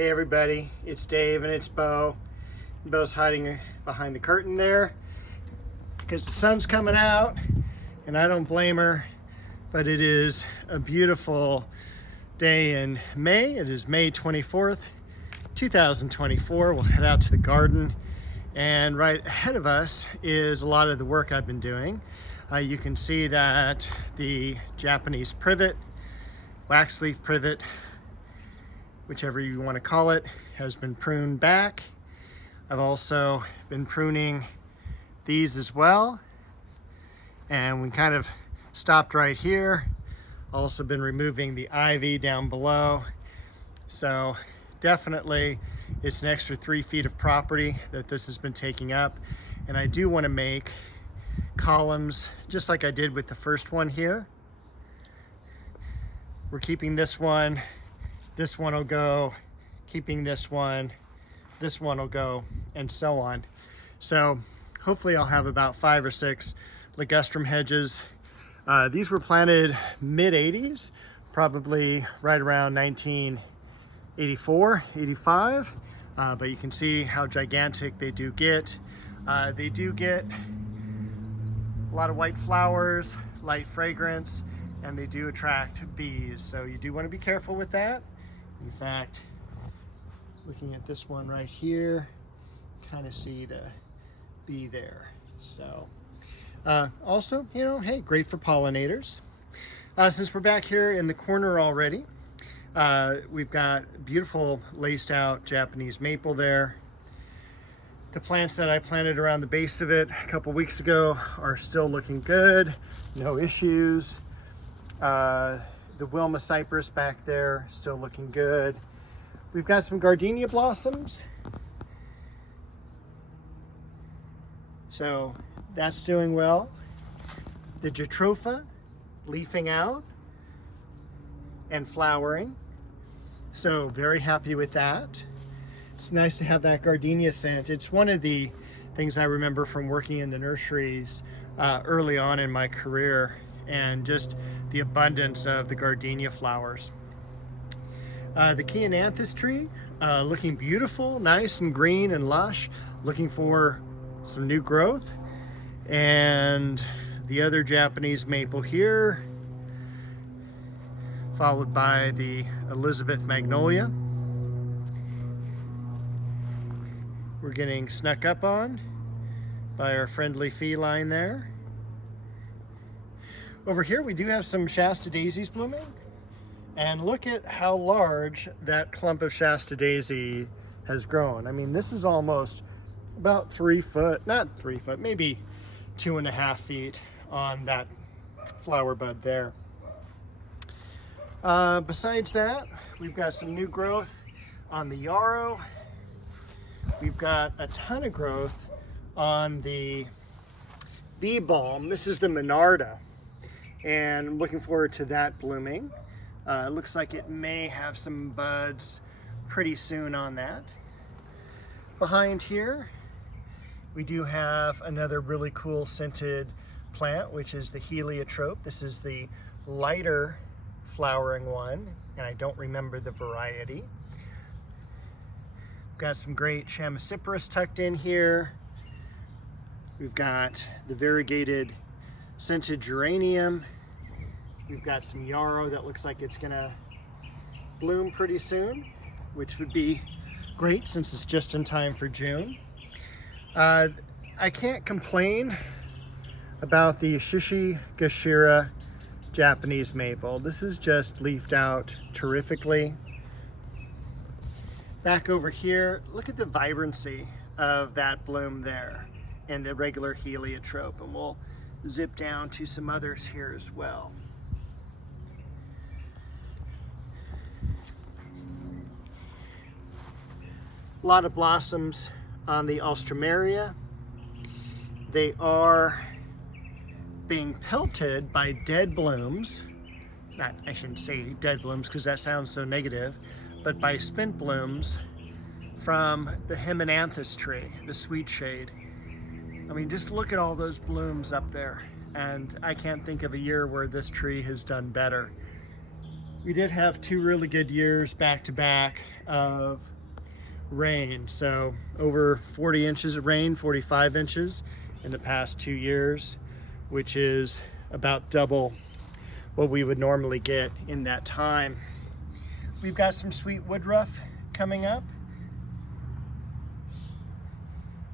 Hey everybody, it's Dave and it's Bo. Bo's hiding behind the curtain there because the sun's coming out and I don't blame her, but it is a beautiful day in May. It is May 24th, 2024. We'll head out to the garden, and right ahead of us is a lot of the work I've been doing. You can see that the Japanese privet, wax leaf privet, whichever you want to call it, has been pruned back. I've also been pruning these as well, and we kind of stopped right here. Also been removing the ivy down below. So definitely it's an extra 3 feet of property that this has been taking up, and I do want to make columns just like I did with the first one here. We're keeping this one will go, keeping this one will go, and so on. So hopefully I'll have about 5 or 6 ligustrum hedges. These were planted mid-80s, probably right around 1984, 85, but you can see how gigantic they do get. They do get a lot of white flowers, light fragrance, and they do attract bees, so you do want to be careful with that. In fact, looking at this one right here, kind of see the bee there. So also, you know, hey, great for pollinators. Since we're back here in the corner already, we've got beautiful laced out Japanese maple there. The plants that I planted around the base of it a couple weeks ago are still looking good, no issues. The Wilma cypress back there, still looking good. We've got some gardenia blossoms. So that's doing well. The jatropha leafing out and flowering. So very happy with that. It's nice to have that gardenia scent. It's one of the things I remember from working in the nurseries early on in my career, and just the abundance of the gardenia flowers. The Chiananthus tree, looking beautiful, nice and green and lush, looking for some new growth. And the other Japanese maple here, followed by the Elizabeth magnolia. We're getting snuck up on by our friendly feline there. Over here we do have some Shasta daisies blooming, and look at how large that clump of Shasta daisy has grown. I mean, this is almost about 3 foot, not 3 foot, maybe 2.5 feet on that flower bud there. Besides that, we've got some new growth on the yarrow. We've got a ton of growth on the bee balm. This is the Monarda, and I'm looking forward to that blooming. It looks like it may have some buds pretty soon on that. Behind here, we do have another really cool scented plant, which is the heliotrope. This is the lighter flowering one, and I don't remember the variety. We've got some great Chamaecyparis tucked in here. We've got the variegated scented geranium. We've got some yarrow that looks like it's gonna bloom pretty soon, which would be great since it's just in time for June. I can't complain about the Shishigashira Japanese maple. This is just leafed out terrifically. Back over here, look at the vibrancy of that bloom there and the regular heliotrope, and we'll zip down to some others here as well. A lot of blossoms on the Alstroemeria. They are being pelted by dead blooms. I shouldn't say dead blooms because that sounds so negative, but by spent blooms from the Hemananthus tree, the sweet shade. I mean, just look at all those blooms up there, and I can't think of a year where this tree has done better. We did have 2 really good years back to back of rain. So over 40 inches of rain, 45 inches in the past 2 years, which is about double what we would normally get in that time. We've got some sweet woodruff coming up.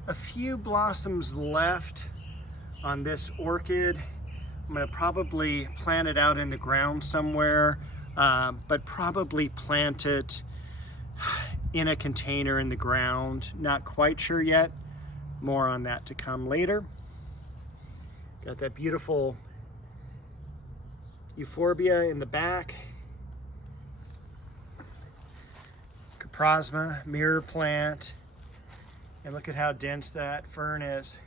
A few blossoms left on this orchid. I'm going to probably plant it out in the ground somewhere, but probably plant it in a container in the ground. Not quite sure yet. More on that to come later. Got that beautiful euphorbia in the back. Caprasma, mirror plant. And look at how dense that fern is.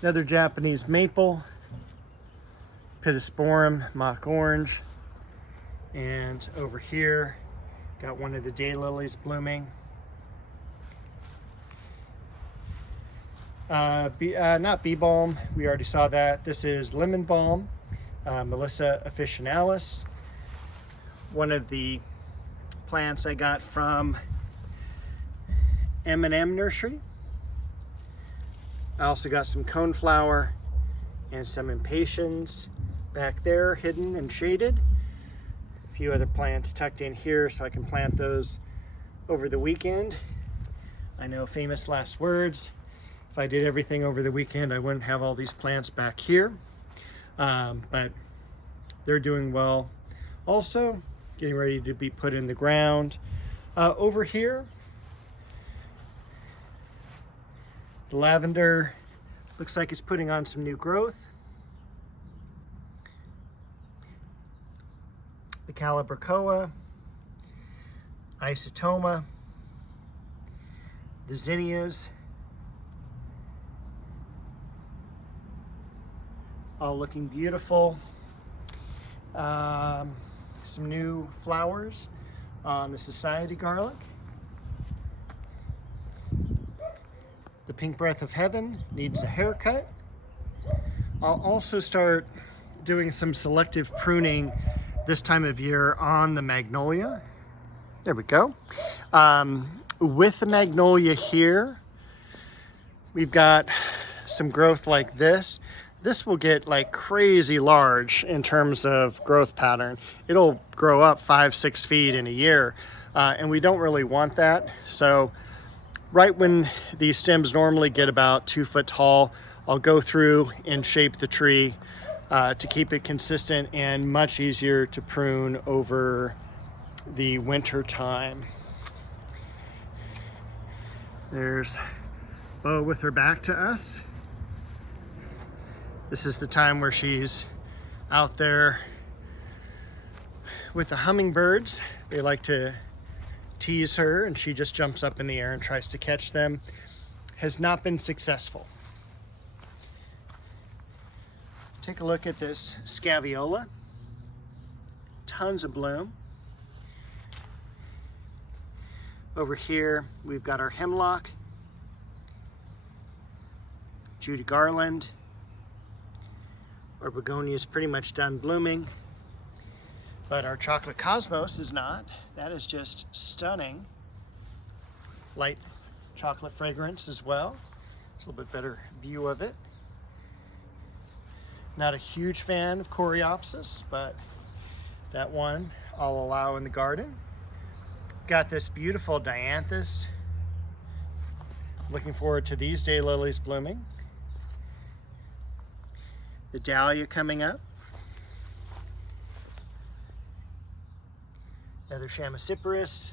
Another Japanese maple, Pittosporum, mock orange. And over here, got one of the daylilies blooming. Not bee balm, we already saw that. This is lemon balm, Melissa officinalis. One of the plants I got from M&M Nursery. I also got some coneflower and some impatiens back there, hidden and shaded. A few other plants tucked in here so I can plant those over the weekend. I know, famous last words. If I did everything over the weekend, I wouldn't have all these plants back here. But they're doing well. Also, getting ready to be put in the ground. Over here, the lavender looks like it's putting on some new growth. The calibrachoa, isotoma, the zinnias, all looking beautiful. Some new flowers on the society garlic. The pink breath of heaven needs a haircut. I'll also start doing some selective pruning this time of year on the magnolia. There we go. With the magnolia here, we've got some growth like this. This will get like crazy large in terms of growth pattern. It'll grow up 5-6 feet in a year, and we don't really want that. So right when these stems normally get about 2 foot tall, I'll go through and shape the tree to keep it consistent and much easier to prune over the winter time. There's Bo with her back to us. This is the time where she's out there with the hummingbirds. They like to tease her and she just jumps up in the air and tries to catch them. Has not been successful. Take a look at this scaviola. Tons of bloom. Over here we've got our hemlock, Judy garland. Our begonia is pretty much done blooming, but our chocolate cosmos is not. That is just stunning. Light chocolate fragrance as well. There's a little bit better view of it. Not a huge fan of coreopsis, but that one I'll allow in the garden. Got this beautiful dianthus. Looking forward to these daylilies blooming. The dahlia coming up. Another Chamaecyparis.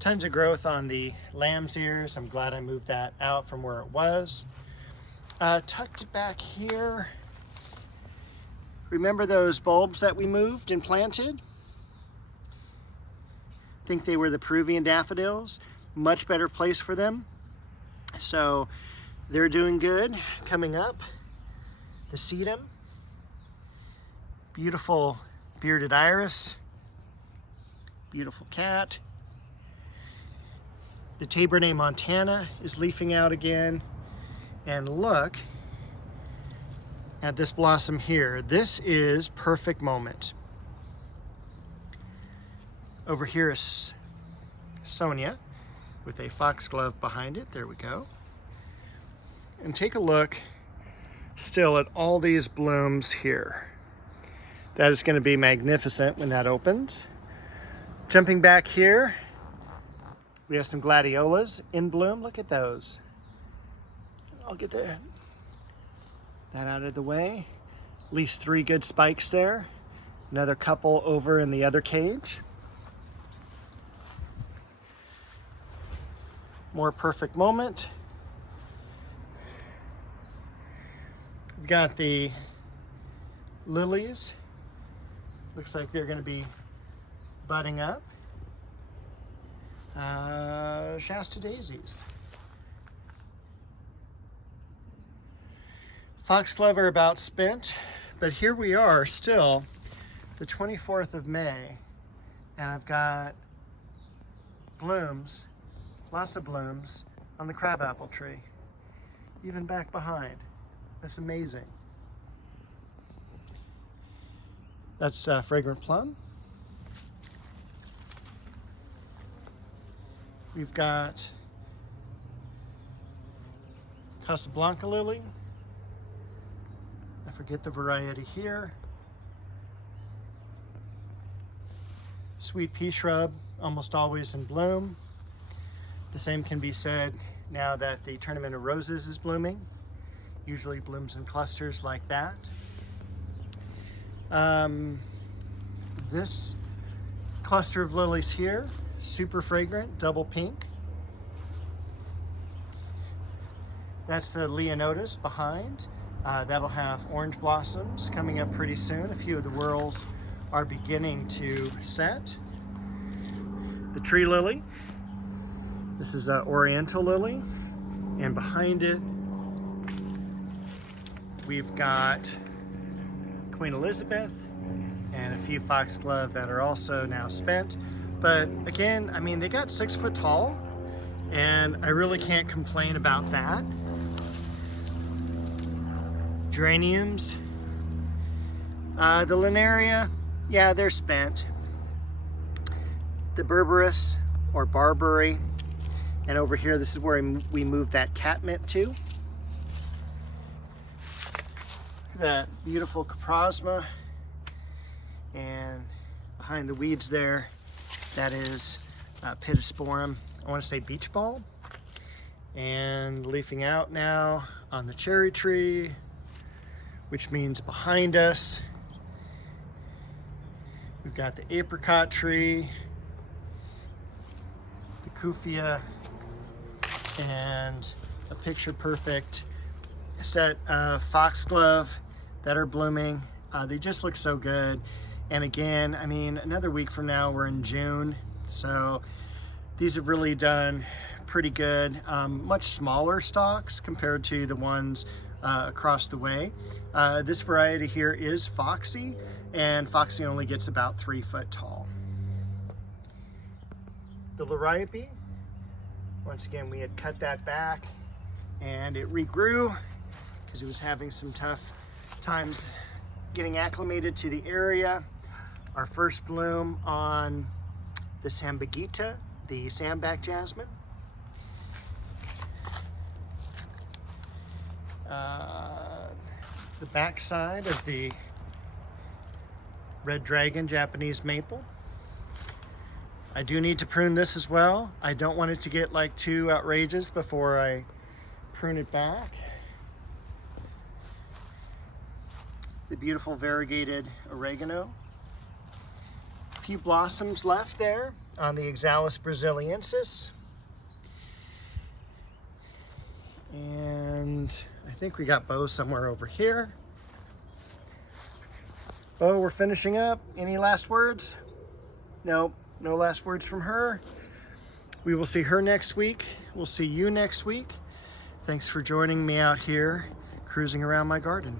Tons of growth on the lamb's ears. I'm glad I moved that out from where it was. Tucked back here. Remember those bulbs that we moved and planted? I think they were the Peruvian daffodils. Much better place for them. So they're doing good. Coming up, the sedum. Beautiful bearded iris. Beautiful cat. The Tabernae montana is leafing out again. And look at this blossom here. This is perfect moment. Over here is Sonia with a foxglove behind it. There we go. And take a look still at all these blooms here. That is going to be magnificent when that opens. Jumping back here, we have some gladiolas in bloom. Look at those. I'll get that out of the way. At least 3 good spikes there. Another couple over in the other cage. More perfect moment. We've got the lilies. Looks like they're going to be budding up. Shasta daisies. Foxglove are about spent, but here we are still, the 24th of May, and I've got blooms, lots of blooms on the crabapple tree, even back behind. That's amazing. That's fragrant plum. We've got Casablanca lily. I forget the variety here. Sweet pea shrub, almost always in bloom. The same can be said now that the Tournament of Roses is blooming. Usually blooms in clusters like that. This cluster of lilies here, super fragrant, double pink. That's the Leonotis behind. That'll have orange blossoms coming up pretty soon. A few of the whorls are beginning to set. The tree lily. This is an oriental lily. And behind it, we've got Queen Elizabeth and a few foxglove that are also now spent. But again, I mean, they got 6 foot tall, and I really can't complain about that. Geraniums. The Linaria, yeah, they're spent. The Berberis, or Barberry, and over here, this is where we moved that catmint to. That beautiful Coprosma, and behind the weeds there, that is Pittosporum, I want to say beach ball. And leafing out now on the cherry tree, which means behind us, we've got the apricot tree, the Kufia, and a picture perfect set of foxglove that are blooming. They just look so good. And again, I mean, another week from now, we're in June. So these have really done pretty good. Much smaller stalks compared to the ones across the way. This variety here is Foxy, and Foxy only gets about 3 foot tall. The Liriope, once again, we had cut that back and it regrew because it was having some tough times getting acclimated to the area. Our first bloom on the Sambuceta, the sandback jasmine. The back side of the red dragon Japanese maple. I do need to prune this as well. I don't want it to get like too outrageous before I prune it back. The beautiful variegated oregano. A few blossoms left there on the Oxalis brasiliensis. And I think we got Bo somewhere over here. Bo, we're finishing up. Any last words? Nope, no last words from her. We will see her next week. We'll see you next week. Thanks for joining me out here cruising around my garden.